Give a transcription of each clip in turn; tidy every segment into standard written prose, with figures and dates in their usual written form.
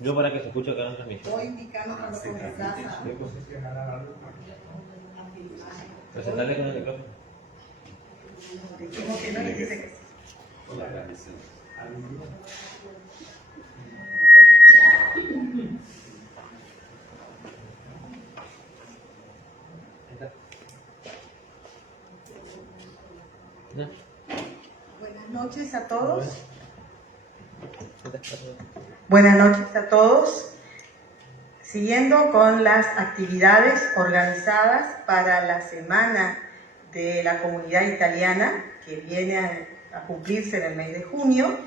Yo para que se escuche acá en la transmisión. Voy indicando cuando comenzás a... Presentarle con el micrófono. Dijimos que no le dice que sí. Buenas noches a todos. Buenas noches a todos. Siguiendo con las actividades organizadas para la Semana de la Comunidad Italiana, que viene a cumplirse en el mes de junio,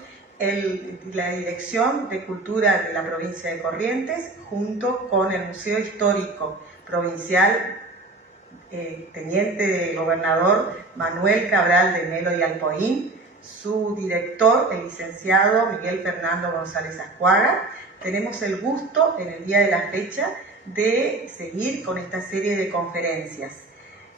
la Dirección de Cultura de la provincia de Corrientes, junto con el Museo Histórico Provincial, Teniente de Gobernador Manuel Cabral de Melo y Alpoín, su director, el licenciado Miguel Fernando González Ascuaga, tenemos el gusto en el día de la fecha de seguir con esta serie de conferencias.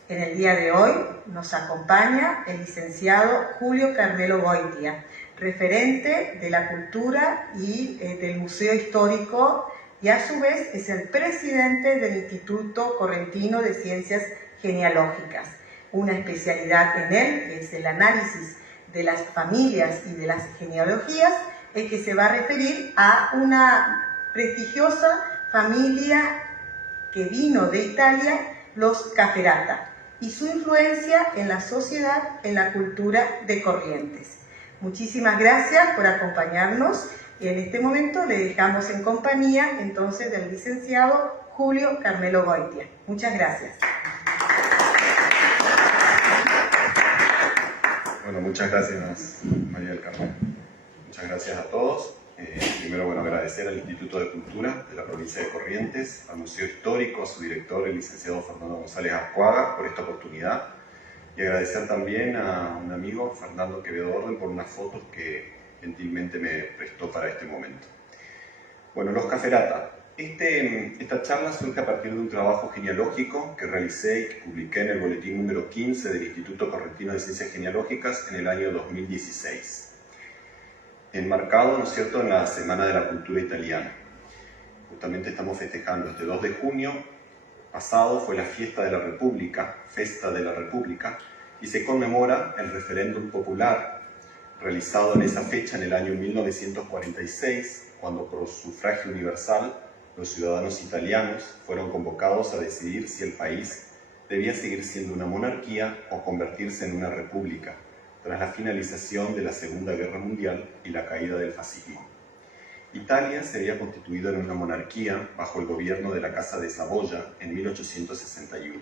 En el día de hoy nos acompaña el licenciado Julio Carmelo Goitia, referente de la cultura y del Museo Histórico, y a su vez es el presidente del Instituto Correntino de Ciencias Genealógicas. Una especialidad en él es el análisis de las familias y de las genealogías, el que se va a referir a una prestigiosa familia que vino de Italia, los Cafferata, y su influencia en la sociedad, en la cultura de Corrientes. Muchísimas gracias por acompañarnos y en este momento le dejamos en compañía entonces del licenciado Julio Carmelo Goitia. Muchas gracias. Bueno, muchas gracias María del Carmen. Muchas gracias a todos. Primero, agradecer al Instituto de Cultura de la provincia de Corrientes, al Museo Histórico, a su director, el licenciado Fernando González Ascuaga, por esta oportunidad. Y agradecer también a un amigo, Fernando Quevedo Orden, por unas fotos que gentilmente me prestó para este momento. Bueno, los Cafferata. Esta charla surge a partir de un trabajo genealógico que realicé y que publiqué en el boletín número 15 del Instituto Correntino de Ciencias Genealógicas en el año 2016. Enmarcado, ¿no es cierto?, en la Semana de la Cultura Italiana. Justamente estamos festejando este 2 de junio pasado, fue la Fiesta de la República, Festa de la República, y se conmemora el referéndum popular realizado en esa fecha en el año 1946, cuando por sufragio universal los ciudadanos italianos fueron convocados a decidir si el país debía seguir siendo una monarquía o convertirse en una república, tras la finalización de la Segunda Guerra Mundial y la caída del fascismo. Italia se había constituido en una monarquía bajo el gobierno de la Casa de Saboya en 1861.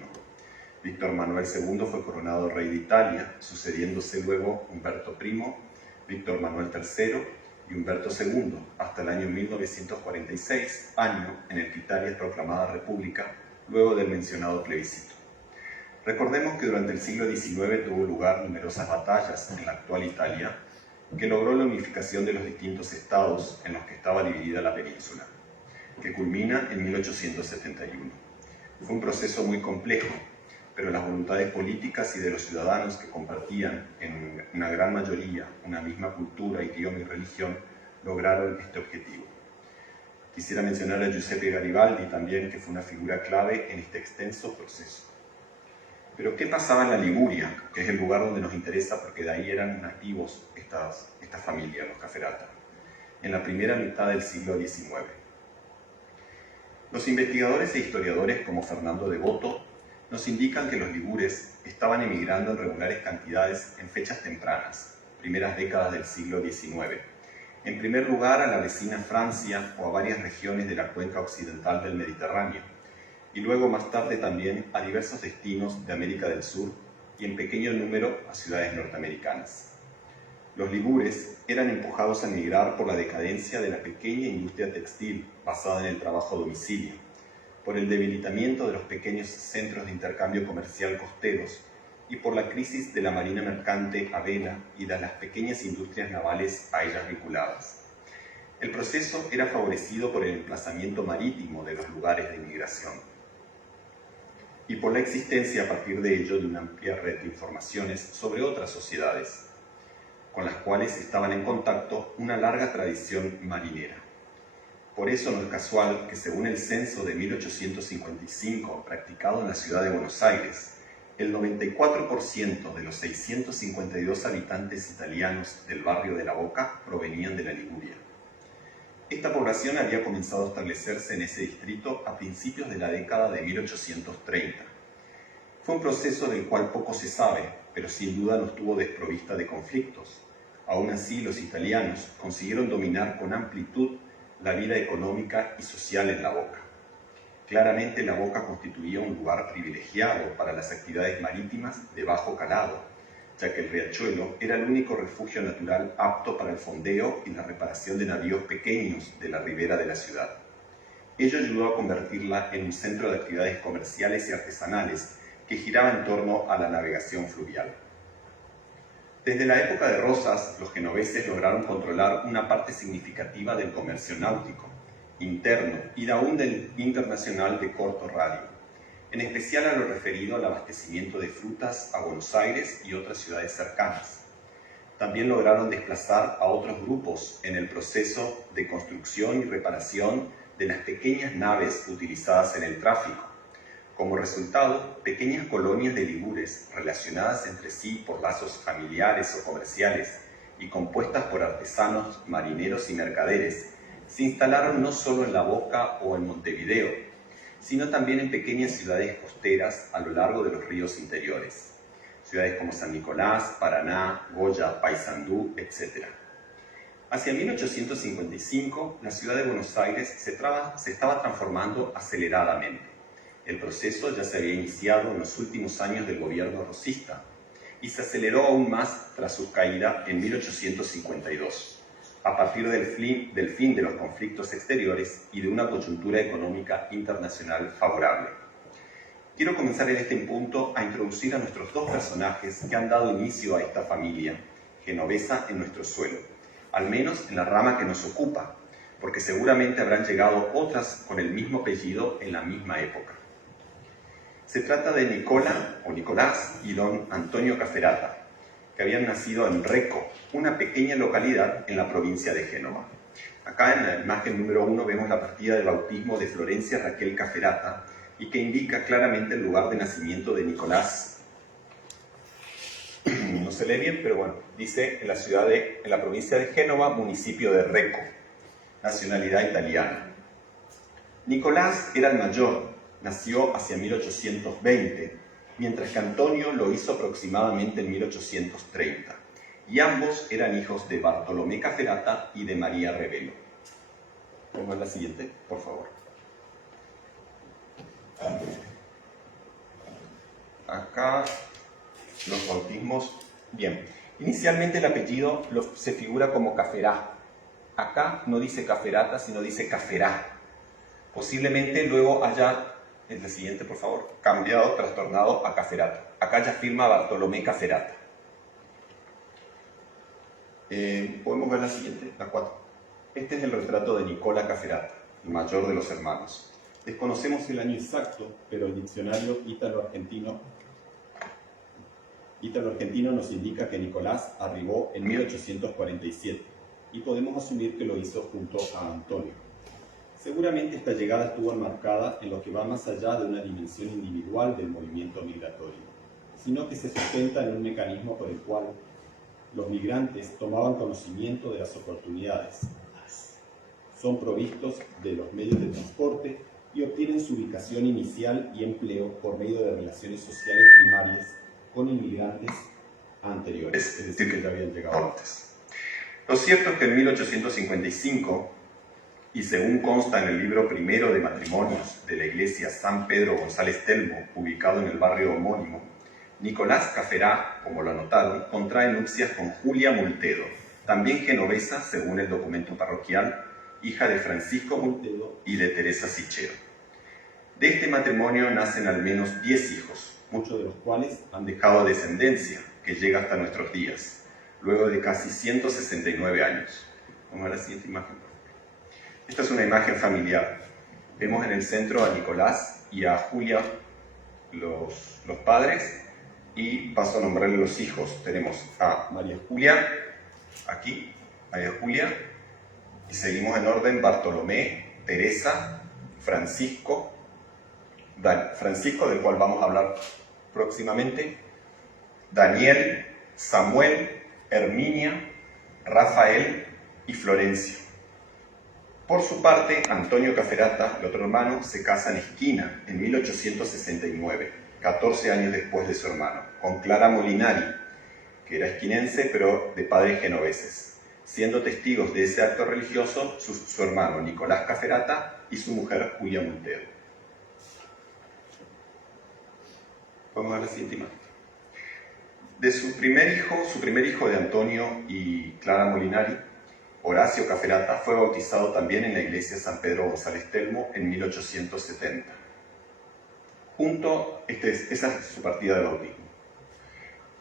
Víctor Manuel II fue coronado rey de Italia, sucediéndose luego Umberto I, Víctor Manuel III y Humberto II, hasta el año 1946, año en el que Italia es proclamada república luego del mencionado plebiscito. Recordemos que durante el siglo XIX tuvo lugar numerosas batallas en la actual Italia, que logró la unificación de los distintos estados en los que estaba dividida la península, que culmina en 1871. Fue un proceso muy complejo, pero las voluntades políticas y de los ciudadanos que compartían en una gran mayoría una misma cultura, idioma y religión, lograron este objetivo. Quisiera mencionar a Giuseppe Garibaldi también, que fue una figura clave en este extenso proceso. Pero ¿qué pasaba en la Liguria, que es el lugar donde nos interesa porque de ahí eran nativos esta familia, los Cafferata, en la primera mitad del siglo XIX? Los investigadores e historiadores como Fernando Devoto nos indican que los ligures estaban emigrando en regulares cantidades en fechas tempranas, primeras décadas del siglo XIX. En primer lugar a la vecina Francia o a varias regiones de la cuenca occidental del Mediterráneo, y luego más tarde también a diversos destinos de América del Sur y en pequeño número a ciudades norteamericanas. Los ligures eran empujados a emigrar por la decadencia de la pequeña industria textil basada en el trabajo a domicilio, por el debilitamiento de los pequeños centros de intercambio comercial costeros y por la crisis de la marina mercante a vela y de las pequeñas industrias navales a ellas vinculadas. El proceso era favorecido por el emplazamiento marítimo de los lugares de inmigración y por la existencia a partir de ello de una amplia red de informaciones sobre otras sociedades. con las cuales estaban en contacto una larga tradición marinera. Por eso no es casual que, según el censo de 1855 practicado en la ciudad de Buenos Aires, el 94% de los 652 habitantes italianos del barrio de La Boca provenían de la Liguria. Esta población había comenzado a establecerse en ese distrito a principios de la década de 1830. Fue un proceso del cual poco se sabe, pero sin duda no estuvo desprovista de conflictos. Aún así, los italianos consiguieron dominar con amplitud la vida económica y social en La Boca. Claramente, La Boca constituía un lugar privilegiado para las actividades marítimas de bajo calado, ya que el riachuelo era el único refugio natural apto para el fondeo y la reparación de navíos pequeños de la ribera de la ciudad. Ello ayudó a convertirla en un centro de actividades comerciales y artesanales que giraba en torno a la navegación fluvial. Desde la época de Rosas, los genoveses lograron controlar una parte significativa del comercio náutico, interno y aún del internacional de corto radio, en especial a lo referido al abastecimiento de frutas a Buenos Aires y otras ciudades cercanas. También lograron desplazar a otros grupos en el proceso de construcción y reparación de las pequeñas naves utilizadas en el tráfico. Como resultado, pequeñas colonias de ligures relacionadas entre sí por lazos familiares o comerciales y compuestas por artesanos, marineros y mercaderes, se instalaron no solo en La Boca o en Montevideo, sino también en pequeñas ciudades costeras a lo largo de los ríos interiores, ciudades como San Nicolás, Paraná, Goya, Paysandú, etc. Hacia 1855, la ciudad de Buenos Aires se estaba transformando aceleradamente. El proceso ya se había iniciado en los últimos años del gobierno rosista y se aceleró aún más tras su caída en 1852. A partir del fin de los conflictos exteriores y de una coyuntura económica internacional favorable. Quiero comenzar en este punto a introducir a nuestros dos personajes que han dado inicio a esta familia genovesa en nuestro suelo, al menos en la rama que nos ocupa, porque seguramente habrán llegado otras con el mismo apellido en la misma época. Se trata de Nicolás y don Antonio Caferata, que habían nacido en Recco, una pequeña localidad en la provincia de Génova. Acá en la imagen número 1 vemos la partida de bautismo de Florencia Raquel Caferata y que indica claramente el lugar de nacimiento de Nicolás. No se lee bien, pero bueno, dice en la provincia de Génova, municipio de Recco, nacionalidad italiana. Nicolás era el mayor, nació hacia 1820, mientras que Antonio lo hizo aproximadamente en 1830, y ambos eran hijos de Bartolomé Caferata y de María Rebelo. Pongan la siguiente, por favor. Acá los bautismos. Bien, inicialmente el apellido se figura como Caferá. Acá no dice Caferata, sino dice Caferá. Posiblemente luego haya, en la siguiente por favor, cambiado, trastornado a Caferata. Acá ya firma Bartolomé Caferata. Podemos ver la siguiente, la 4. Este es el retrato de Nicola Caferata, el mayor de los hermanos. Desconocemos el año exacto, pero el diccionario ítalo-argentino nos indica que Nicolás arribó en 1847 y podemos asumir que lo hizo junto a Antonio. Seguramente esta llegada estuvo enmarcada en lo que va más allá de una dimensión individual del movimiento migratorio, sino que se sustenta en un mecanismo por el cual los migrantes tomaban conocimiento de las oportunidades, son provistos de los medios de transporte y obtienen su ubicación inicial y empleo por medio de relaciones sociales primarias con inmigrantes anteriores, es decir, que ya habían llegado antes. Lo cierto es que en 1855, y según consta en el libro primero de matrimonios de la iglesia San Pedro González Telmo, ubicado en el barrio homónimo, Nicolás Caferá, como lo anotaron, contrae nupcias con Julia Multedo, también genovesa según el documento parroquial, hija de Francisco Multedo y de Teresa Sichero. De este matrimonio nacen al menos 10 hijos, muchos de los cuales han dejado descendencia, que llega hasta nuestros días, luego de casi 169 años. Vamos a la siguiente imagen. Esta es una imagen familiar. Vemos en el centro a Nicolás y a Julia, los padres, y paso a nombrarle los hijos. Tenemos a María Julia, aquí, María Julia, y seguimos en orden: Bartolomé, Teresa, Francisco, Francisco, del cual vamos a hablar próximamente, Daniel, Samuel, Herminia, Rafael y Florencio. Por su parte, Antonio Caferata, el otro hermano, se casa en Esquina en 1869, 14 años después de su hermano, con Clara Molinari, que era esquinense pero de padres genoveses, siendo testigos de ese acto religioso su hermano Nicolás Caferata y su mujer Julia Multedo. Vamos a ver la siguiente imagen. De su primer hijo de Antonio y Clara Molinari, Horacio Caferata, fue bautizado también en la iglesia San Pedro González Telmo en 1870. Esa es su partida de bautismo.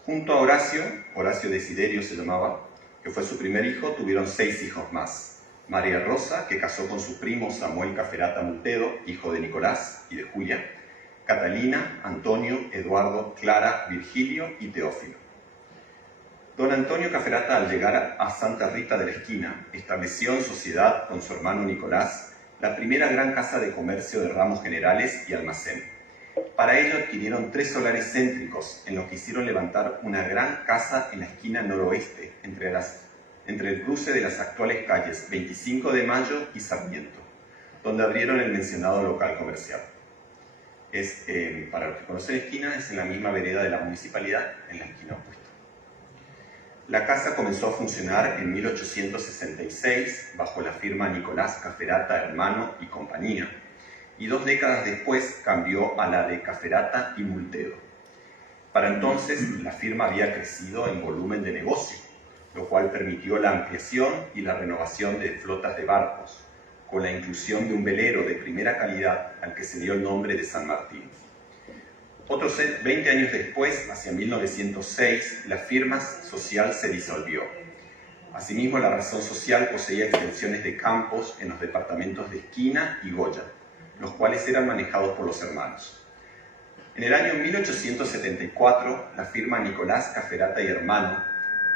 Junto a Horacio Desiderio se llamaba, que fue su primer hijo, tuvieron 6 hijos más. María Rosa, que casó con su primo Samuel Caferata Multedo, hijo de Nicolás y de Julia, Catalina, Antonio, Eduardo, Clara, Virgilio y Teófilo. Don Antonio Caferata, al llegar a Santa Rita de la Esquina, estableció en sociedad con su hermano Nicolás la primera gran casa de comercio de ramos generales y almacén. Para ello adquirieron 3 solares céntricos, en los que hicieron levantar una gran casa en la esquina noroeste, entre el cruce de las actuales calles 25 de Mayo y Sarmiento, donde abrieron el mencionado local comercial. Para los que conocen la esquina, es en la misma vereda de la municipalidad, en la esquina opuesta. La casa comenzó a funcionar en 1866 bajo la firma Nicolás Caferata Hermano y Compañía, y 2 décadas después cambió a la de Caferata y Multedo. Para entonces la firma había crecido en volumen de negocio, lo cual permitió la ampliación y la renovación de flotas de barcos, con la inclusión de un velero de primera calidad al que se dio el nombre de San Martín. Otros 20 años después, hacia 1906, la firma social se disolvió. Asimismo, la razón social poseía extensiones de campos en los departamentos de Esquina y Goya, los cuales eran manejados por los hermanos. En el año 1874, la firma Nicolás Caferata y Hermano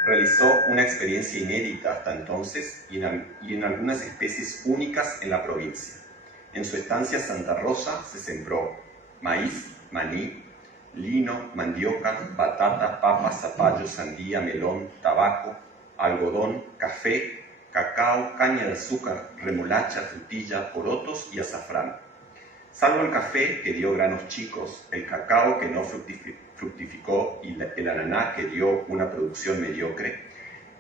realizó una experiencia inédita hasta entonces y en algunas especies únicas en la provincia. En su estancia Santa Rosa se sembró maíz, maní, lino, mandioca, batata, papa, zapallo, sandía, melón, tabaco, algodón, café, cacao, caña de azúcar, remolacha, frutilla, porotos y azafrán. Salvo el café, que dio granos chicos, el cacao, que no fructificó, y el ananá, que dio una producción mediocre,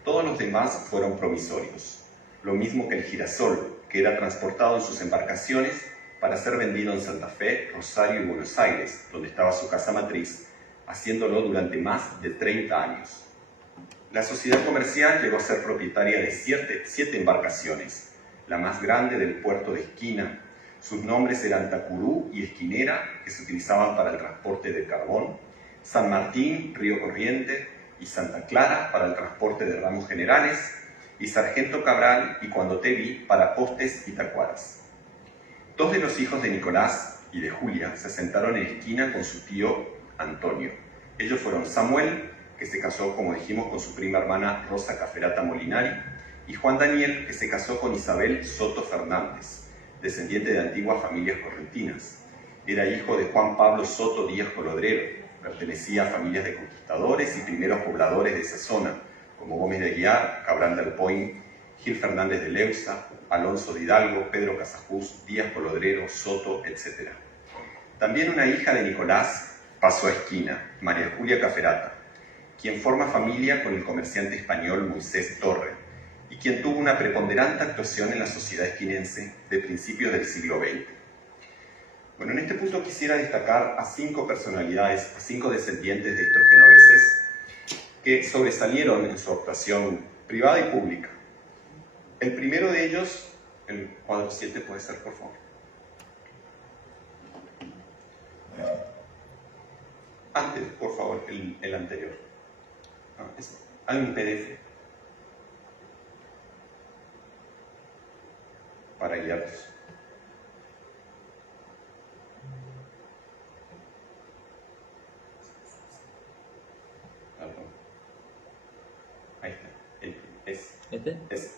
todos los demás fueron promisorios. Lo mismo que el girasol, que era transportado en sus embarcaciones para ser vendido en Santa Fe, Rosario y Buenos Aires, donde estaba su casa matriz, haciéndolo durante más de 30 años. La sociedad comercial llegó a ser propietaria de 7 embarcaciones, la más grande del puerto de Esquina. Sus nombres eran Tacurú y Esquinera, que se utilizaban para el transporte de carbón, San Martín, Río Corriente, y Santa Clara para el transporte de ramos generales, y Sargento Cabral y Cuando te vi para postes y tacuaras. 2 de los hijos de Nicolás y de Julia se asentaron en Esquina con su tío Antonio. Ellos fueron Samuel, que se casó, como dijimos, con su prima hermana Rosa Caferata Molinari, y Juan Daniel, que se casó con Isabel Soto Fernández, descendiente de antiguas familias correntinas. Era hijo de Juan Pablo Soto Díaz Colodrero, pertenecía a familias de conquistadores y primeros pobladores de esa zona, como Gómez de Aguiar, Cabral de Alpoín, Gil Fernández de Leusa, Alonso de Hidalgo, Pedro Casajús, Díaz Colodrero, Soto, etc. También una hija de Nicolás pasó a Esquina, María Julia Caferata, quien forma familia con el comerciante español Moisés Torre, y quien tuvo una preponderante actuación en la sociedad esquinense de principios del siglo XX. Bueno, en este punto quisiera destacar a 5 personalidades, a 5 descendientes de estos genoveses, que sobresalieron en su actuación privada y pública. El primero de ellos, el cuadro 7 puede ser, por favor. Antes, por favor, el anterior. Hay un PDF para guiarlos. Ahí está. ¿Este?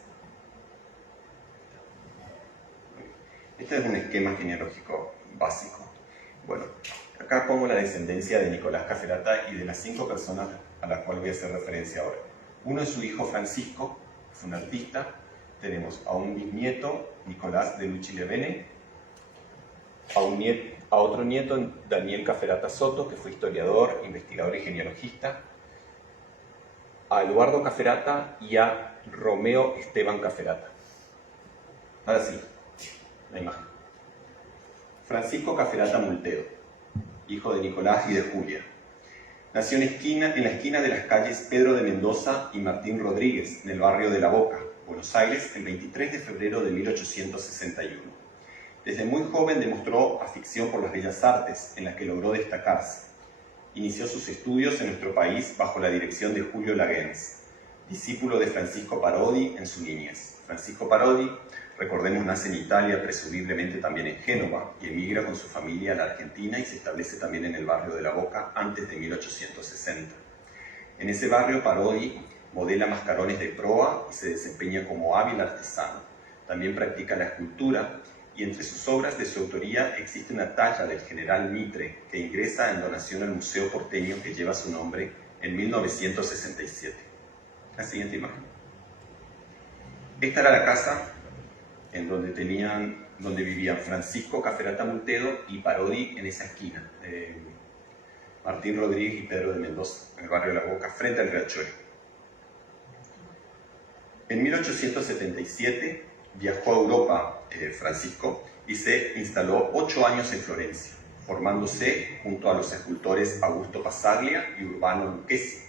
Este es un esquema genealógico básico. Bueno, acá pongo la descendencia de Nicolás Caferata y de las 5 personas a las cuales voy a hacer referencia ahora. Uno es su hijo Francisco, es un artista. Tenemos a un bisnieto, Nicolás de Lucci-Levene, a otro nieto, Daniel Caferata Soto, que fue historiador, investigador y genealogista, a Eduardo Caferata y a Romeo Esteban Caferata. Ahora sí, la imagen. Francisco Caferata Multedo, hijo de Nicolás y de Julia. Nació en la esquina de las calles Pedro de Mendoza y Martín Rodríguez, en el barrio de La Boca, Buenos Aires, el 23 de febrero de 1861. Desde muy joven demostró afición por las bellas artes, en las que logró destacarse. Inició sus estudios en nuestro país bajo la dirección de Julio Laguens, discípulo de Francisco Parodi en su niñez. Francisco Parodi, recordemos, nace en Italia, presumiblemente también en Génova, y emigra con su familia a la Argentina y se establece también en el barrio de La Boca antes de 1860. En ese barrio Parodi modela mascarones de proa y se desempeña como hábil artesano. También practica la escultura y entre sus obras de su autoría existe una talla del general Mitre que ingresa en donación al Museo Porteño que lleva su nombre en 1967. La siguiente imagen. Esta era la casa en donde vivían Francisco Caferata Multedo y Parodi en esa esquina, Martín Rodríguez y Pedro de Mendoza, en el barrio de La Boca, frente al riachuelo. En 1877 viajó a Europa Francisco y se instaló 8 años en Florencia, formándose junto a los escultores Augusto Passaglia y Urbano Lucchesi,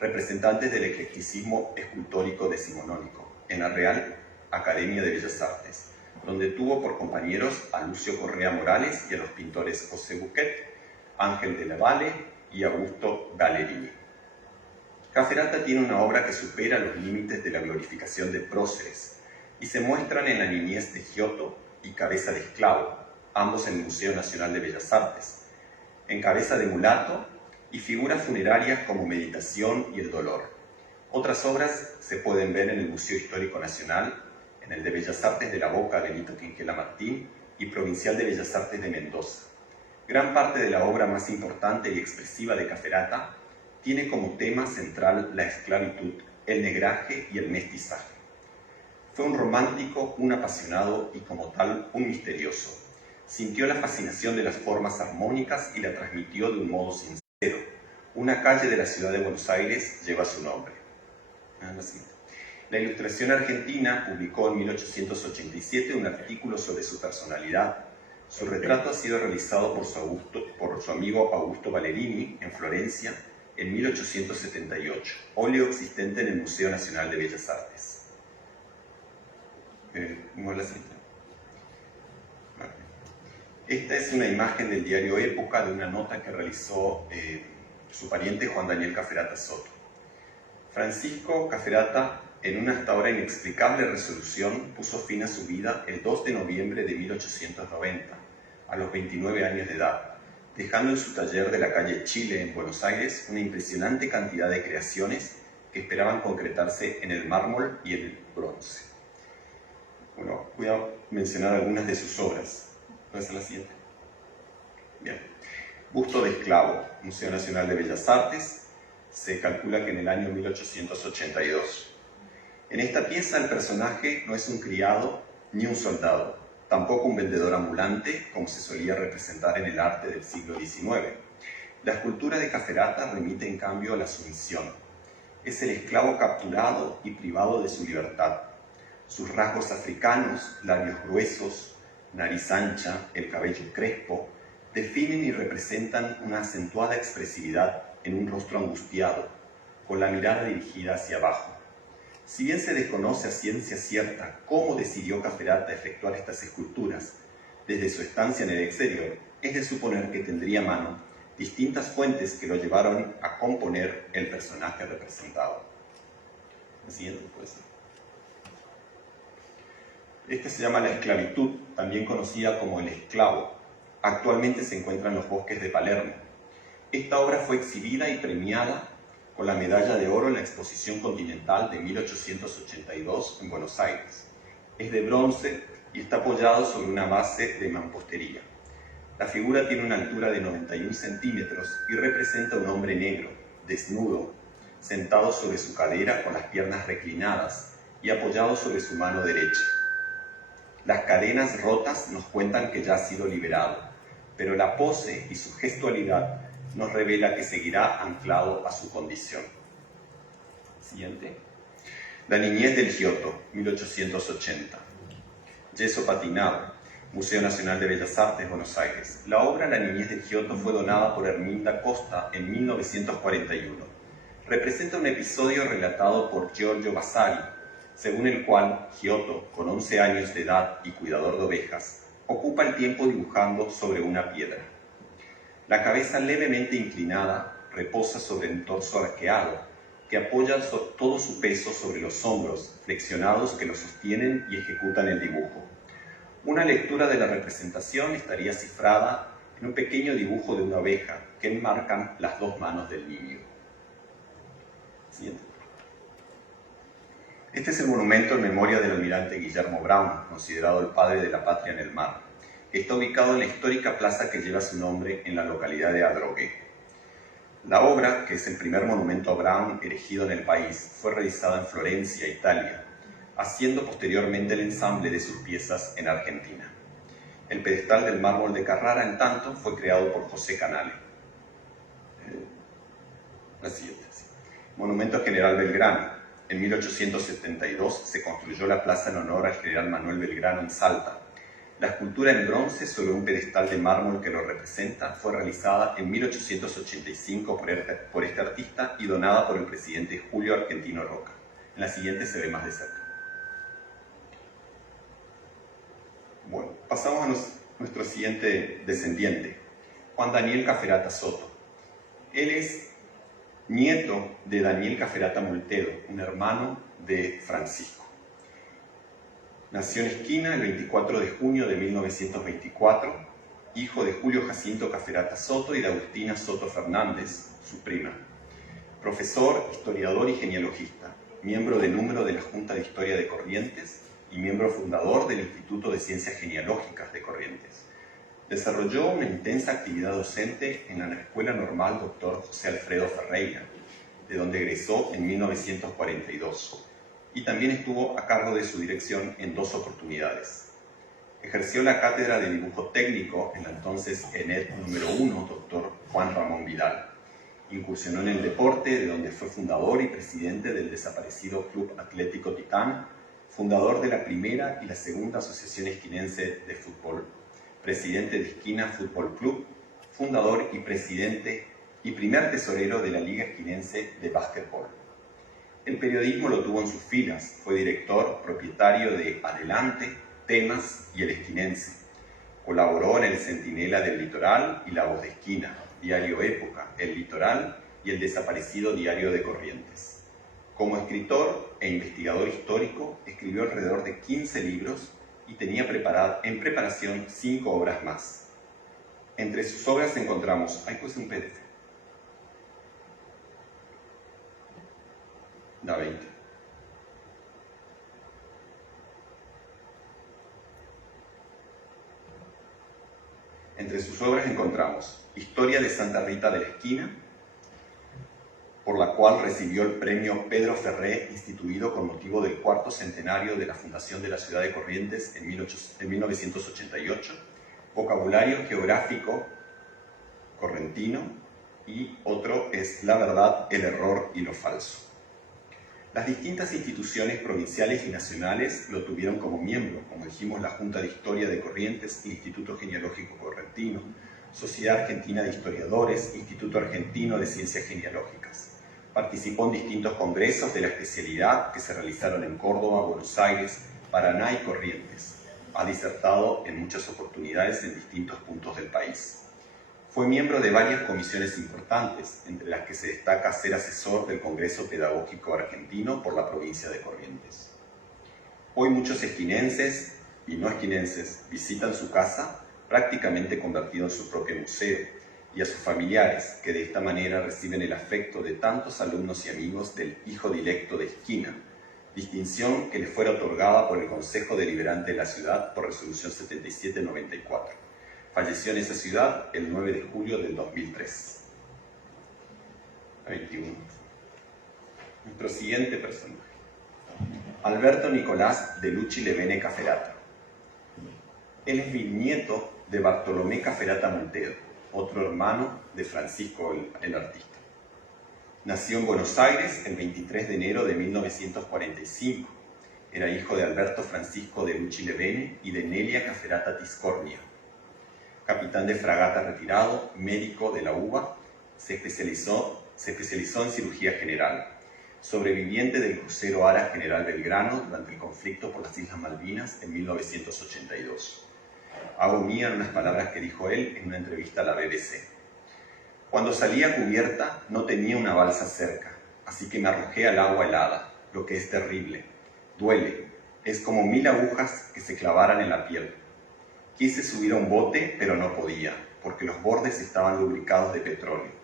representantes del eclecticismo escultórico decimonónico, en la Real Academia de Bellas Artes, donde tuvo por compañeros a Lucio Correa Morales y a los pintores José Buquet, Ángel de la Valle y Augusto Gallerini. Caferata tiene una obra que supera los límites de la glorificación de próceres y se muestran en la niñez de Giotto y Cabeza de Esclavo, ambos en el Museo Nacional de Bellas Artes, en Cabeza de Mulato y figuras funerarias como Meditación y el Dolor. Otras obras se pueden ver en el Museo Histórico Nacional, en el de Bellas Artes de La Boca, Benito Quinquela Martín, y Provincial de Bellas Artes de Mendoza. Gran parte de la obra más importante y expresiva de Caferata tiene como tema central la esclavitud, el negraje y el mestizaje. Fue un romántico, un apasionado y como tal un misterioso. Sintió la fascinación de las formas armónicas y la transmitió de un modo sincero. Una calle de la ciudad de Buenos Aires lleva su nombre. La Ilustración Argentina publicó en 1887 un artículo sobre su personalidad. Su retrato ha sido realizado por su amigo Augusto Ballerini en Florencia en 1878, óleo existente en el Museo Nacional de Bellas Artes. Esta es una imagen del diario Época de una nota que realizó su pariente Juan Daniel Caferata Soto. Francisco Caferata, en una hasta ahora inexplicable resolución, puso fin a su vida el 2 de noviembre de 1890, a los 29 años de edad, dejando en su taller de la calle Chile en Buenos Aires una impresionante cantidad de creaciones que esperaban concretarse en el mármol y en el bronce. Bueno, voy a mencionar algunas de sus obras. ¿Puede ser la siguiente? Bien. Busto de Esclavo, Museo Nacional de Bellas Artes. Se calcula que en el año 1882. En esta pieza el personaje no es un criado ni un soldado, tampoco un vendedor ambulante como se solía representar en el arte del siglo XIX. La escultura de Caferata remite en cambio a la sumisión. Es el esclavo capturado y privado de su libertad. Sus rasgos africanos, labios gruesos, nariz ancha, el cabello crespo, definen y representan una acentuada expresividad en un rostro angustiado, con la mirada dirigida hacia abajo. Si bien se desconoce a ciencia cierta cómo decidió Caferata efectuar estas esculturas desde su estancia en el exterior, es de suponer que tendría a mano distintas fuentes que lo llevaron a componer el personaje representado. La siguiente puede ser. Esta se llama La esclavitud, también conocida como El esclavo. Actualmente se encuentra en los bosques de Palermo. Esta obra fue exhibida y premiada con la medalla de oro en la Exposición Continental de 1882 en Buenos Aires. Es de bronce y está apoyado sobre una base de mampostería. La figura tiene una altura de 91 centímetros y representa a un hombre negro, desnudo, sentado sobre su cadera con las piernas reclinadas y apoyado sobre su mano derecha. Las cadenas rotas nos cuentan que ya ha sido liberado, pero la pose y su gestualidad nos revela que seguirá anclado a su condición. Siguiente. La niñez del Giotto, 1880. Yeso patinado, Museo Nacional de Bellas Artes, Buenos Aires. La obra La niñez del Giotto fue donada por Herminda Costa en 1941. Representa un episodio relatado por Giorgio Vasari, según el cual Giotto, con 11 años de edad y cuidador de ovejas, ocupa el tiempo dibujando sobre una piedra. La cabeza levemente inclinada reposa sobre un torso arqueado, que apoya todo su peso sobre los hombros flexionados que lo sostienen y ejecutan el dibujo. Una lectura de la representación estaría cifrada en un pequeño dibujo de una oveja que enmarcan las dos manos del niño. Siguiente. Este es el monumento en memoria del almirante Guillermo Brown, considerado el padre de la patria en el mar, que está ubicado en la histórica plaza que lleva su nombre en la localidad de Adrogué. La obra, que es el primer monumento a Brown erigido en el país, fue realizada en Florencia, Italia, haciendo posteriormente el ensamble de sus piezas en Argentina. El pedestal del mármol de Carrara, en tanto, fue creado por José Canale. La siguiente. Monumento a General Belgrano. En 1872 se construyó la plaza en honor al general Manuel Belgrano en Salta. La escultura en bronce sobre un pedestal de mármol que lo representa fue realizada en 1885 por este artista y donada por el presidente Julio Argentino Roca. En la siguiente se ve más de cerca. Bueno, pasamos a nuestro siguiente descendiente, Juan Daniel Caferata Soto. Él es nieto de Daniel Caferata Moltedo, un hermano de Francisco. Nació en Esquina el 24 de junio de 1924, hijo de Julio Jacinto Caferata Soto y de Agustina Soto Fernández, su prima. Profesor, historiador y genealogista, miembro de número de la Junta de Historia de Corrientes y miembro fundador del Instituto de Ciencias Genealógicas de Corrientes. Desarrolló una intensa actividad docente en la Escuela Normal Dr. José Alfredo Ferreira, de donde egresó en 1942, y también estuvo a cargo de su dirección en 2 oportunidades. Ejerció la cátedra de dibujo técnico en la entonces ENED número 1, Dr. Juan Ramón Vidal. Incursionó en el deporte, de donde fue fundador y presidente del desaparecido Club Atlético Titán, fundador de la primera y la segunda Asociación Esquinense de Fútbol, presidente de Esquina Fútbol Club, fundador y presidente y primer tesorero de la Liga Esquinense de Básquetbol. El periodismo lo tuvo en sus filas, fue director propietario de Adelante, Temas y El Esquinense. Colaboró en el Centinela del Litoral y La Voz de Esquina, Diario Época, El Litoral y el desaparecido Diario de Corrientes. Como escritor e investigador histórico, escribió alrededor de 15 libros y tenía en preparación 5 obras más. Entre sus obras encontramos, ahí pues un PDF. Da 20. Entre sus obras encontramos Historia de Santa Rita de la Esquina, por la cual recibió el premio Pedro Ferré, instituido con motivo del 4º centenario de la fundación de la ciudad de Corrientes en 1988, Vocabulario Geográfico Correntino, y otro es La Verdad, el Error y lo Falso. Las distintas instituciones provinciales y nacionales lo tuvieron como miembro, como dijimos, la Junta de Historia de Corrientes, Instituto Genealógico Correntino, Sociedad Argentina de Historiadores, Instituto Argentino de Ciencias Genealógicas. Participó en distintos congresos de la especialidad que se realizaron en Córdoba, Buenos Aires, Paraná y Corrientes. Ha disertado en muchas oportunidades en distintos puntos del país. Fue miembro de varias comisiones importantes, entre las que se destaca ser asesor del Congreso Pedagógico Argentino por la provincia de Corrientes. Hoy muchos esquinenses y no esquinenses visitan su casa, prácticamente convertido en su propio museo, y a sus familiares, que de esta manera reciben el afecto de tantos alumnos y amigos del hijo dilecto de esquina, distinción que le fuera otorgada por el Consejo Deliberante de la ciudad por resolución 7794. Falleció en esa ciudad el 9 de julio del 2003. 21. Nuestro siguiente personaje. Alberto Nicolás de Luchi Levene Cafferata. Él es bisnieto de Bartolomé Cafferata Moltedo, otro hermano de Francisco el artista. Nació en Buenos Aires el 23 de enero de 1945. Era hijo de Alberto Francisco de Luchi Levene y de Nelia Cafferata Tiscornia. Capitán de fragata retirado, médico de la UBA, se especializó en cirugía general. Sobreviviente del crucero Ara General Belgrano durante el conflicto por las Islas Malvinas en 1982. Hago mía unas palabras que dijo él en una entrevista a la BBC. Cuando salí a cubierta no tenía una balsa cerca, así que me arrojé al agua helada, lo que es terrible. Duele, es como 1000 agujas que se clavaran en la piel. Quise subir a un bote, pero no podía, porque los bordes estaban lubricados de petróleo.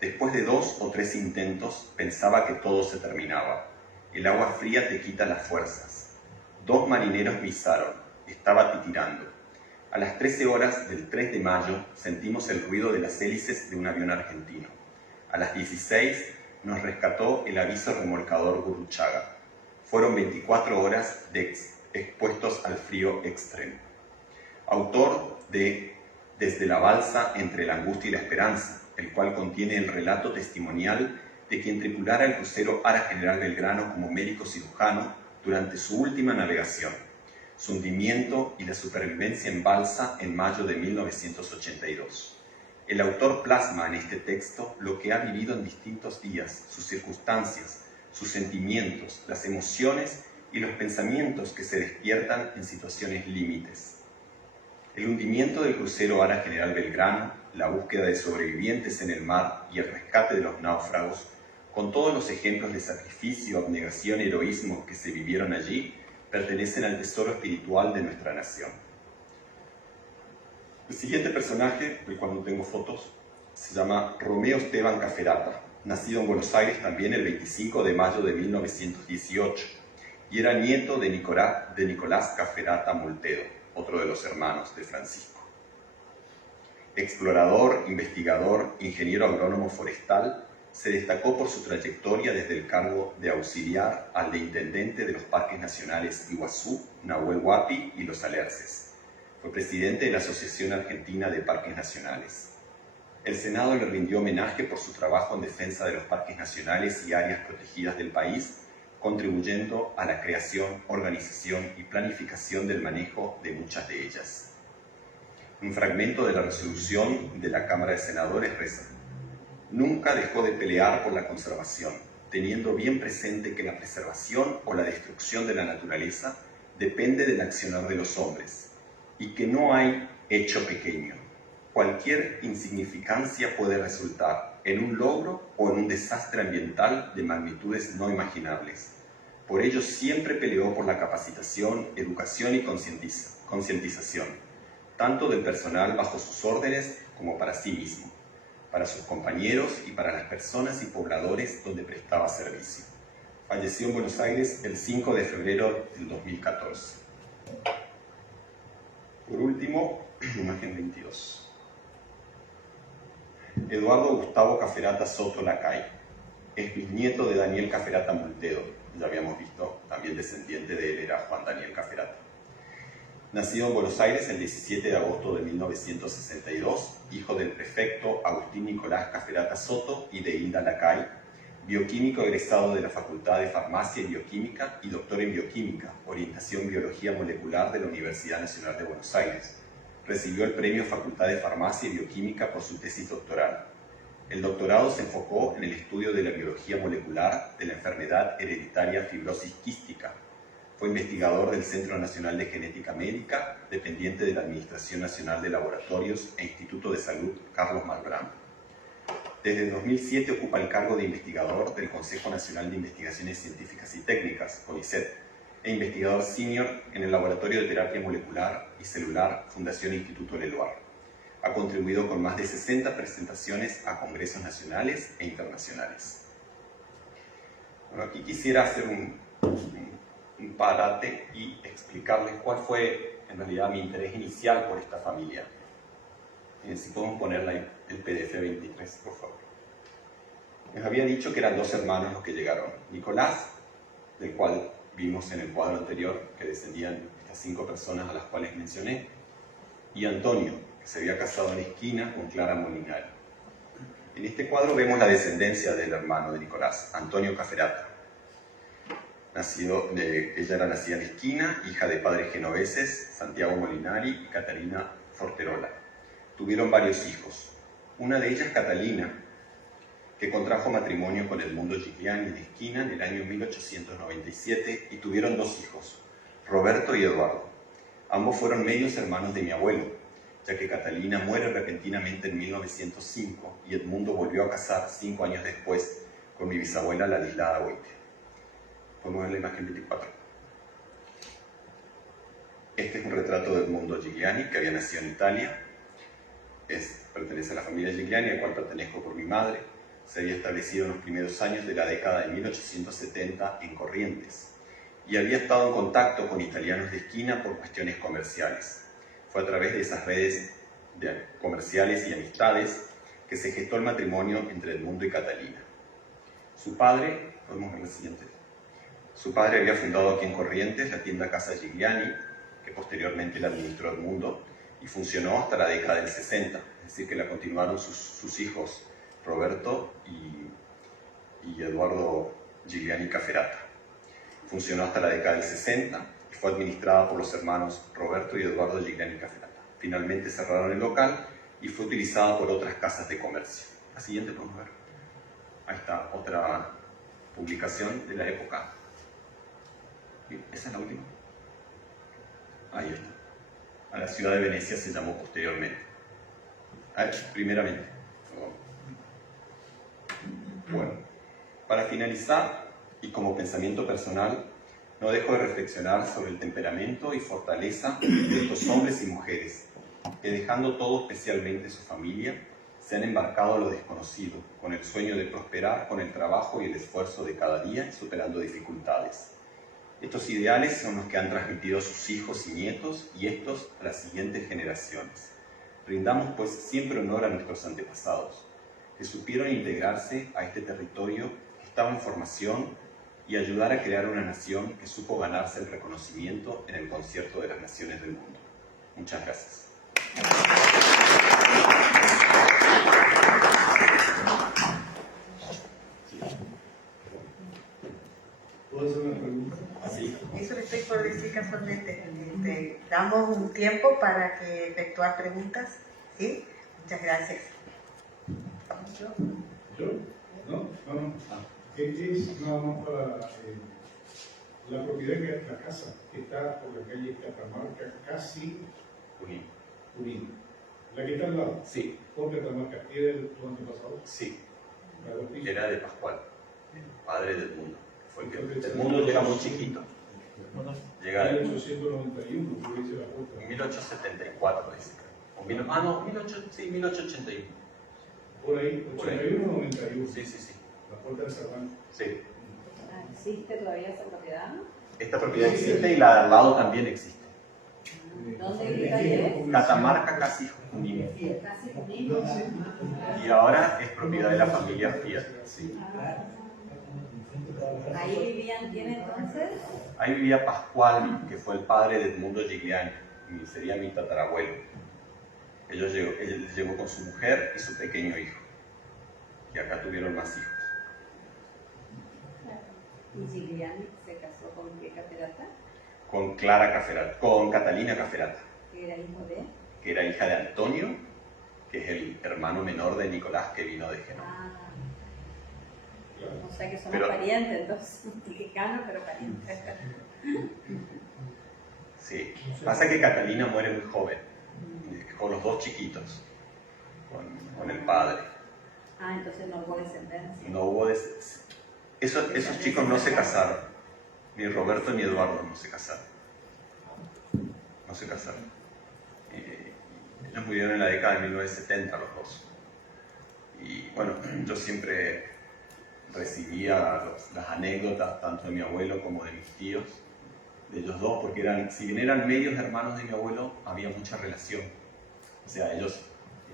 Después de 2 o 3 intentos, pensaba que todo se terminaba. El agua fría te quita las fuerzas. 2 marineros me izaron. Estaba titirando. A las 13 horas del 3 de mayo sentimos el ruido de las hélices de un avión argentino. A las 16 nos rescató el aviso remolcador Gurruchaga. Fueron 24 horas expuestos al frío extremo. Autor de Desde la balsa entre la angustia y la esperanza, el cual contiene el relato testimonial de quien tripulara el crucero Ara General Belgrano como médico cirujano durante su última navegación, su hundimiento y la supervivencia en balsa en mayo de 1982. El autor plasma en este texto lo que ha vivido en distintos días, sus circunstancias, sus sentimientos, las emociones y los pensamientos que se despiertan en situaciones límites. El hundimiento del crucero Ara General Belgrano, la búsqueda de sobrevivientes en el mar y el rescate de los náufragos, con todos los ejemplos de sacrificio, abnegación y heroísmo que se vivieron allí, pertenecen al tesoro espiritual de nuestra nación. El siguiente personaje, del cual no tengo fotos, se llama Romeo Esteban Cafferata, nacido en Buenos Aires también el 25 de mayo de 1918, y era nieto de Nicolás Cafferata Moltedo, otro de los hermanos de Francisco. Explorador, investigador, ingeniero agrónomo forestal, se destacó por su trayectoria desde el cargo de auxiliar al de intendente de los parques nacionales Iguazú, Nahuel Huapi y Los Alerces. Fue presidente de la Asociación Argentina de Parques Nacionales. El Senado le rindió homenaje por su trabajo en defensa de los parques nacionales y áreas protegidas del país, contribuyendo a la creación, organización y planificación del manejo de muchas de ellas. Un fragmento de la resolución de la Cámara de Senadores reza: nunca dejó de pelear por la conservación, teniendo bien presente que la preservación o la destrucción de la naturaleza depende del accionar de los hombres, y que no hay hecho pequeño. Cualquier insignificancia puede resultar en un logro o en un desastre ambiental de magnitudes no imaginables. Por ello siempre peleó por la capacitación, educación y concientización, tanto del personal bajo sus órdenes como para sí mismo, para sus compañeros y para las personas y pobladores donde prestaba servicio. Falleció en Buenos Aires el 5 de febrero del 2014. Por último, imagen 22. Eduardo Gustavo Cafferata Soto Lacay. Es bisnieto de Daniel Cafferata Moltedo. Ya habíamos visto, también descendiente de él era Juan Daniel Cafferata. Nacido en Buenos Aires el 17 de agosto de 1962, hijo del prefecto Agustín Nicolás Cafferata Soto y de Hilda Lacay, bioquímico egresado de la Facultad de Farmacia y Bioquímica y doctor en Bioquímica, orientación Biología Molecular de la Universidad Nacional de Buenos Aires. Recibió el premio Facultad de Farmacia y Bioquímica por su tesis doctoral. El doctorado se enfocó en el estudio de la biología molecular de la enfermedad hereditaria fibrosis quística. Fue investigador del Centro Nacional de Genética Médica, dependiente de la Administración Nacional de Laboratorios e Instituto de Salud Carlos Malbrán. Desde 2007 ocupa el cargo de investigador del Consejo Nacional de Investigaciones Científicas y Técnicas, CONICET, e investigador senior en el Laboratorio de Terapia Molecular y Celular Fundación Instituto Leloir. Ha contribuido con más de 60 presentaciones a congresos nacionales e internacionales. Bueno, aquí quisiera hacer un parate y explicarles cuál fue en realidad mi interés inicial por esta familia. Si podemos ponerla el PDF 23, por favor. Les había dicho que eran 2 hermanos los que llegaron. Nicolás, del cual vimos en el cuadro anterior que descendían estas 5 personas a las cuales mencioné, y Antonio, que se había casado en Esquina con Clara Molinari. En este cuadro vemos la descendencia del hermano de Nicolás, Antonio Caferata. Ella era nacida en Esquina, hija de padres genoveses, Santiago Molinari y Catalina Forterola. Tuvieron varios hijos. Una de ellas, Catalina, que contrajo matrimonio con Edmundo Gigliani de Esquina en el año 1897 y tuvieron 2 hijos, Roberto y Eduardo. Ambos fueron medios hermanos de mi abuelo, ya que Catalina muere repentinamente en 1905 y Edmundo volvió a casar 5 años después con mi bisabuela Ladislao Huite. Podemos ver la imagen 24. Este es un retrato de Edmundo Gigliani, que había nacido en Italia. Pertenece a la familia Gigliani, a cual pertenezco por mi madre. Se había establecido en los primeros años de la década de 1870 en Corrientes y había estado en contacto con italianos de Esquina por cuestiones comerciales. Fue a través de esas redes comerciales y amistades que se gestó el matrimonio entre Edmundo y Catalina. Su padre, podemos ver la siguiente. Su padre había fundado aquí en Corrientes la tienda Casa Gigliani, que posteriormente la administró Edmundo, y funcionó hasta la década del 60, es decir, que la continuaron sus hijos Roberto y Eduardo Gigliani Caferata. Funcionó hasta la década del 60 y fue administrada por los hermanos Roberto y Eduardo Gigliani Caferata. Finalmente cerraron el local y fue utilizada por otras casas de comercio. La siguiente podemos ver. Ahí está, otra publicación de la época. ¿Esa es la última? Ahí está. A la ciudad de Venecia se llamó posteriormente. Primeramente. Bueno, para finalizar, y como pensamiento personal, no dejo de reflexionar sobre el temperamento y fortaleza de estos hombres y mujeres que, dejando todo, especialmente su familia, se han embarcado a lo desconocido, con el sueño de prosperar con el trabajo y el esfuerzo de cada día, superando dificultades. Estos ideales son los que han transmitido a sus hijos y nietos, y estos a las siguientes generaciones. Rindamos pues siempre honor a nuestros antepasados, que supieron integrarse a este territorio que estaba en formación y ayudar a crear una nación que supo ganarse el reconocimiento en el concierto de las naciones del mundo. Muchas gracias. ¿Puedo hacer una pregunta? Sí. Eso le estoy por decir casualmente. Damos un tiempo para que efectuar preguntas. ¿Sí? Muchas gracias. ¿Yo? ¿No? Es nada más para la propiedad de la casa que está por la calle Catamarca, casi Junín. La que está al lado. Sí. Por Catamarca. ¿Era tu antepasado? Sí. ¿Agustín? Era de Pascual, padre del mundo. El mundo llega muy chiquito. Llega En 1891, porque dice la puerta. en 1874, dice. O 1881. Por ahí, Por ahí. 81 o 91. Sí. La puerta del Cervantes. Sí. ¿Existe todavía esa propiedad? Esta propiedad existe y la de al lado también existe. ¿Dónde vive? Catamarca, casi Junín. Casi Junín. Y ahora es propiedad de la familia Fiat. Sí. ¿Ahí vivían quién entonces? Ahí vivía Pascual, que fue el padre de Edmundo Gigliani, y sería mi tatarabuelo. Él llegó con su mujer y su pequeño hijo. Y acá tuvieron más hijos. ¿Y Gigliani se casó con qué Caferata? Con Clara Caferata, con Catalina Caferata, Que era hijo de... que era hija de Antonio, que es el hermano menor de Nicolás que vino de Génova. O sea que somos Pero- parientes, entonces, lejanos pero parientes. Sí. Pasa que Catalina muere muy joven, con los 2 chiquitos, con el padre. Entonces no hubo descendencia. No hubo esos chicos no se casaron, ni Roberto ni Eduardo no se casaron. Ellos murieron en la década de 1970 los dos. Y bueno, yo siempre recibía las anécdotas tanto de mi abuelo como de mis tíos, de ellos dos, porque si bien eran medios hermanos de mi abuelo, había mucha relación. O sea, ellos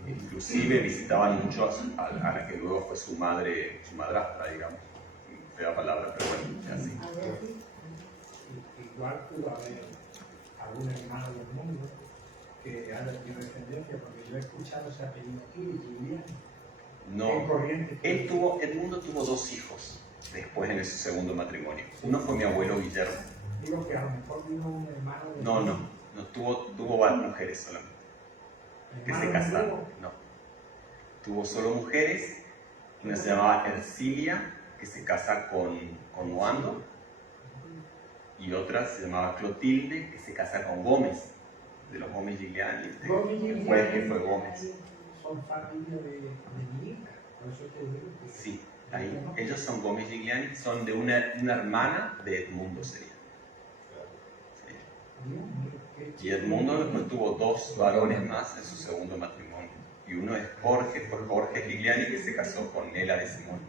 inclusive visitaban mucho a la que luego fue su madre, su madrastra, digamos. Fea palabra, pero bueno, es así. Igual pudo haber algún hermano del mundo que haya tenido descendencia, porque yo he escuchado ese apellido aquí, Giuliani. No, Corrientes. Edmundo tuvo dos hijos después en su segundo matrimonio. Uno fue mi abuelo Guillermo. Digo que a lo mejor vino un hermano de... No, tuvo varias mujeres solamente, que se casaron. No, tuvo solo mujeres. Una se llamaba Ercilia, que se casa con Wando, y otra se llamaba Clotilde, que se casa con Gómez, de los Gómez Giuliani, después que fue Gómez. Son familia de mi hija, por eso te digo que... Sí, ahí, ellos son Gómez Giuliani, son de una hermana de Edmundo sería. Sí. Y Edmundo después tuvo dos varones más en su segundo matrimonio. Y uno es Jorge, fue Jorge Giuliani, que se casó con Nela de Simón.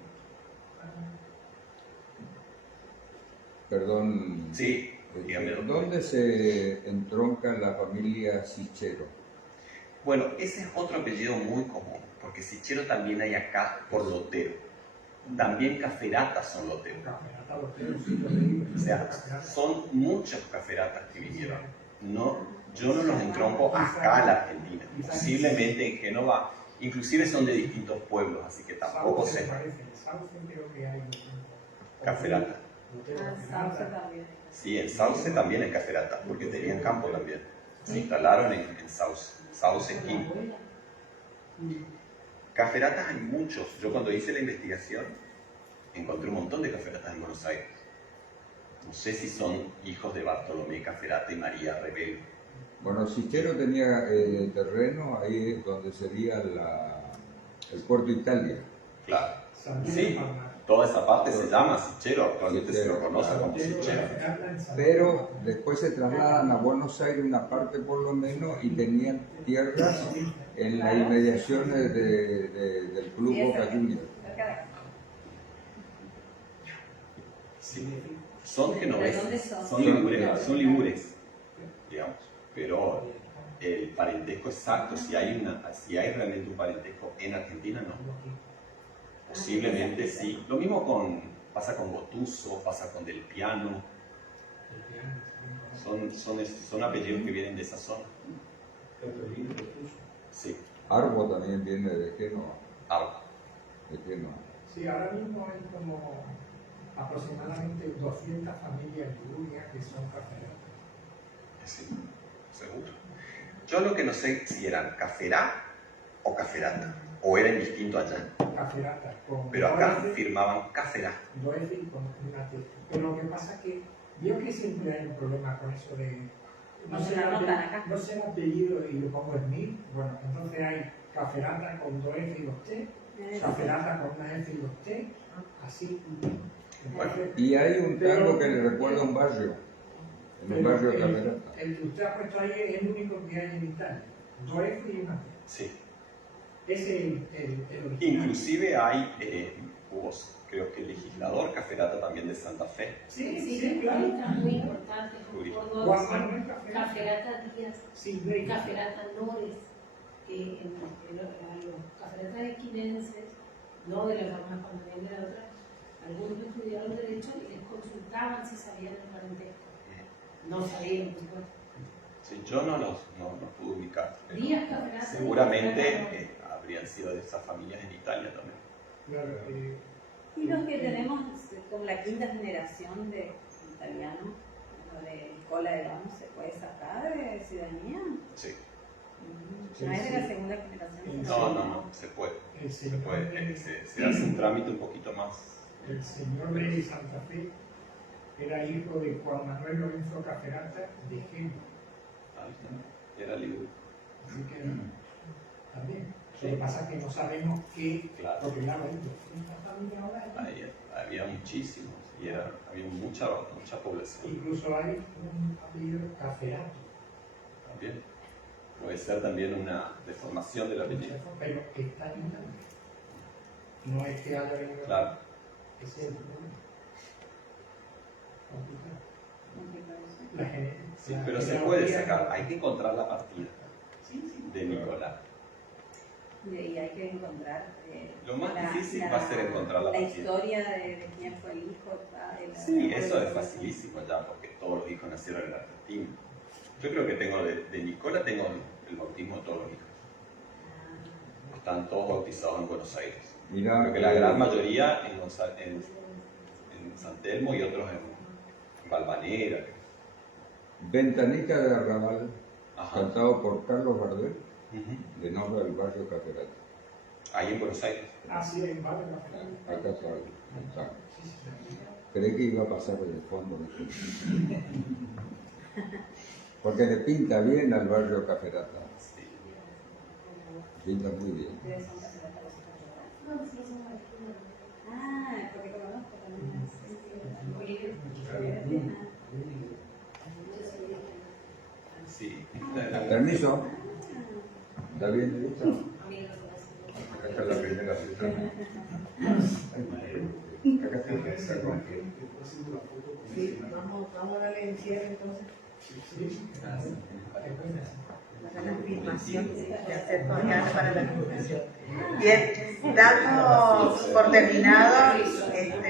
Perdón. Sí, dígame, doctor. ¿Dónde se entronca la familia Sichero? Bueno, ese es otro apellido muy común, porque Sichero también hay acá por Lotero. También Caferatas son Lotero. O sea, son muchos Caferatas que vinieron. Yo no los entronco acá a la Argentina. Posiblemente en Génova, inclusive son de distintos pueblos, así que tampoco sé. Caferata. Sauce también. Sí, en Sauce también hay Caferatas, porque tenían campo también. Se instalaron en Sauce. Sauce Quim. Caferatas hay muchos. Yo cuando hice la investigación encontré un montón de caferatas en Buenos Aires. No sé si son hijos de Bartolomé Caferata y María Rebelo. Bueno, Sichero tenía terreno ahí donde sería el puerto Italia. Claro. Sí, toda esa parte se llama Sichero, actualmente se lo conoce como Sichero. Pero después se trasladan a Buenos Aires una parte por lo menos y tenían tierras en las inmediaciones del club Boca Juniors. Sí. Son genoveses, ¿De dónde son? son ligures, digamos, pero el parentesco exacto, si hay realmente un parentesco en Argentina, no. Posiblemente sí. Lo mismo pasa con Gotuso, pasa con Del Piano. Son apellidos que vienen de esa zona. Sí. Arbo también viene de Génova. Arbo. De Génova. Sí, ahora mismo hay como aproximadamente 200 familias ligurias que son caferatas. Sí, seguro. Yo lo que no sé si eran caferá o caferata, o era indistinto allá. Caferata, con Pero acá dos F, firmaban caferá. dos F y con una T. Pero lo que pasa es que veo que siempre hay un problema con eso de No se la anotan acá. no sé el apellido y lo pongo Smith. Bueno, entonces hay caferata con dos F y dos T, caferata con una F y dos T, así. Entonces, Y hay un tango que le recuerda a un barrio, en un barrio de Caferata. el que usted ha puesto ahí es el único que hay en Italia. Dos F y una T. Sí. Ese es el original. Inclusive hubo, creo que el legislador caferata también de Santa Fe. Sí, Sí, sí, claro. muy importante. Uri. Juan Manuel Caferata. Caferata Díaz, Sí, de Caferata Nores, que a los caferatas esquinenses, no de la forma cuando viene la otra, algunos estudiaron Derecho y les consultaban si sabían el parentesco. No sabían, por supuesto. Sí, yo no los pude ubicar. Pero Díaz Caferata. seguramente habrían sido de esas familias en Italia también. claro, Y los que tenemos como la quinta generación de italianos, de Escola del 11, ¿puede sacar de ciudadanía? Sí. No es de la segunda generación. No, se puede. el Se señor, puede. Se hace un trámite un poquito más. el señor de Santa Fe era hijo de Juan Manuel Lorenzo Caferata de Génova. Ahí está. Era libre. Así que también. Lo que pasa es que no sabemos qué, Claro. porque claro, hay 200 familias ahora. Ahí había muchísimos y había mucha población Incluso hay un apellido Caferato. también. puede ser también una deformación de la belleza. Pero está en internet. No es que haya venido. Claro. Ese es el problema. La genética. Sí, pero se puede sacar, hay que encontrar la partida de Nicolás. Y hay que encontrar. Lo más difícil va a ser encontrar la partida. historia de quién fue el hijo. Sí, eso es facilísimo ya, porque todos los hijos nacieron en Argentina. Yo creo que tengo de Nicola, tengo el bautismo de todos los hijos. Están todos bautizados en Buenos Aires. Mira, Creo que la gran mayoría en San Telmo y otros en Valvanera. Ventanita de Arrabal, Ajá. cantado por Carlos Gardel, Ujú. de nombre del barrio Caferata. Ahí en Buenos Aires. Así es, vale, Acá está el mensaje. Creí que iba a pasar desde el fondo. ¿No? Porque le pinta bien al barrio Caferata. Sí. Pinta muy bien. Ah, porque conozco también. Sí. Permiso. ¿Está bien listo? Acá está la primera cita. Acá está el Sí, vamos a darle el cierre entonces. Para la filmación, de hacer organos para la filmación. Bien, damos por terminado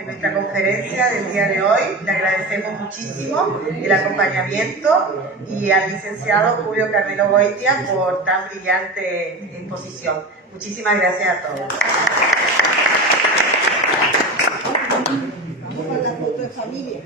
nuestra conferencia del día de hoy. Le agradecemos muchísimo el acompañamiento y al licenciado Julio Carmelo Goitia por tan brillante exposición. Muchísimas gracias a todos. Vamos con la foto de familia.